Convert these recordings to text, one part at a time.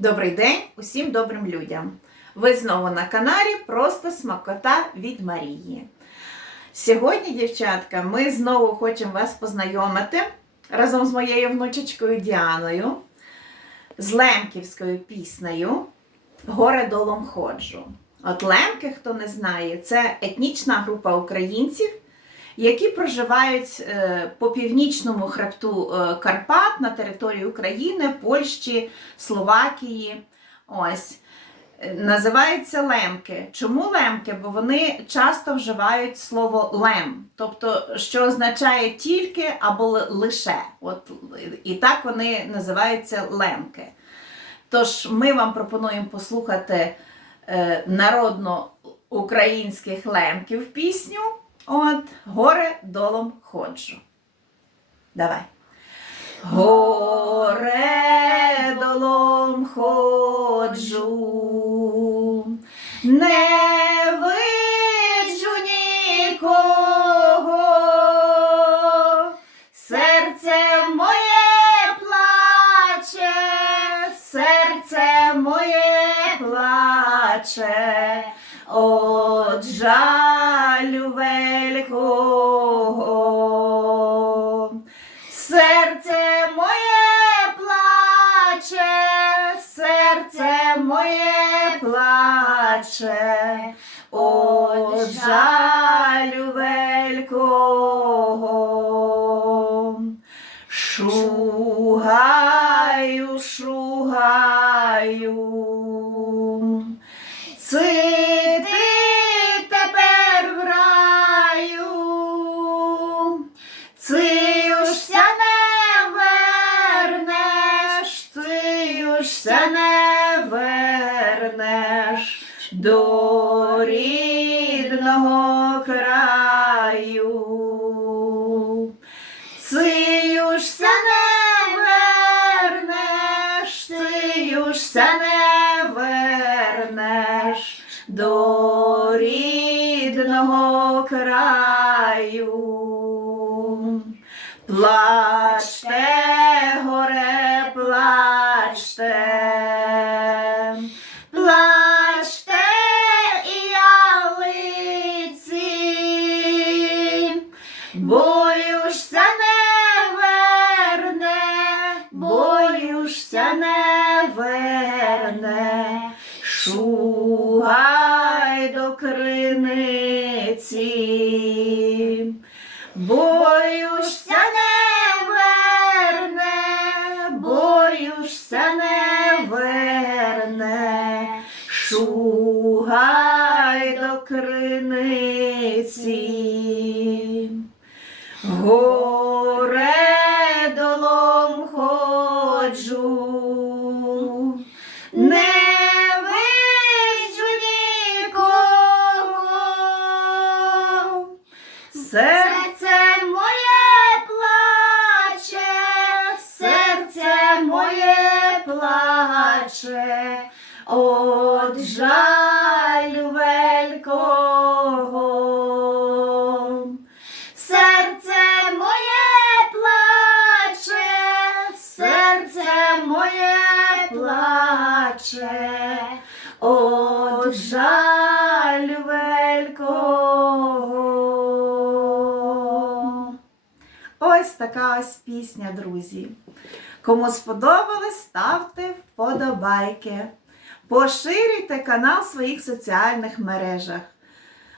Добрий день усім добрим людям! Ви знову на каналі Просто Смакота від Марії. Сьогодні, дівчатка, ми знову хочемо вас познайомити разом з моєю внучечкою Діаною з лемківською піснею Горе долом ходжу. От лемки, хто не знає, це етнічна група українців, які проживають е, по північному хребту е, Карпат на території України, Польщі, Словакії. Ось. Е, Називаються лемки. Чому лемки? Бо вони часто вживають слово лем, тобто, що означає тільки або лише. От, і так вони називаються лемки. Тож ми вам пропонуємо послухати е, народно українських лемків пісню. От, горе долом ходжу. Давай. Горе долом ходжу, не виджу нікого, серце моє плаче, серце моє плаче, от жалю Серце моє плаче, серце моє плаче, от жалю циюшся не вернеш до рідного краю. Циюшся не вернеш, циюшся не вернеш до рідного краю. Плачте, боюшся не верне, боюшся не верне, шугай до криниці. Боюшся не верне, боюшся не верне, шугай до криниці. Горе долом ходжу, не виджу. Серце моє плаче, серце моє плаче, от плаче, от жалю великого. Ось така ось пісня, друзі. Кому сподобалось, ставте вподобайки. Поширюйте канал в своїх соціальних мережах.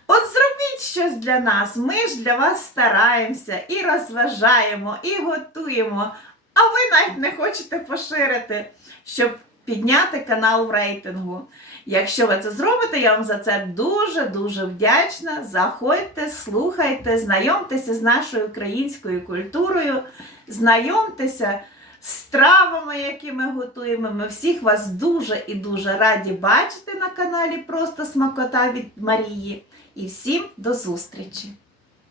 От зробіть щось для нас. Ми ж для вас стараємося і розважаємо, і готуємо. А ви навіть не хочете поширити, щоб підняти канал в рейтингу. Якщо ви це зробите, я вам за це дуже-дуже вдячна. Заходьте, слухайте, знайомтеся з нашою українською культурою, знайомтеся з стравами, які ми готуємо. Ми всіх вас дуже і дуже раді бачити на каналі Просто Смакота від Марії. І всім до зустрічі!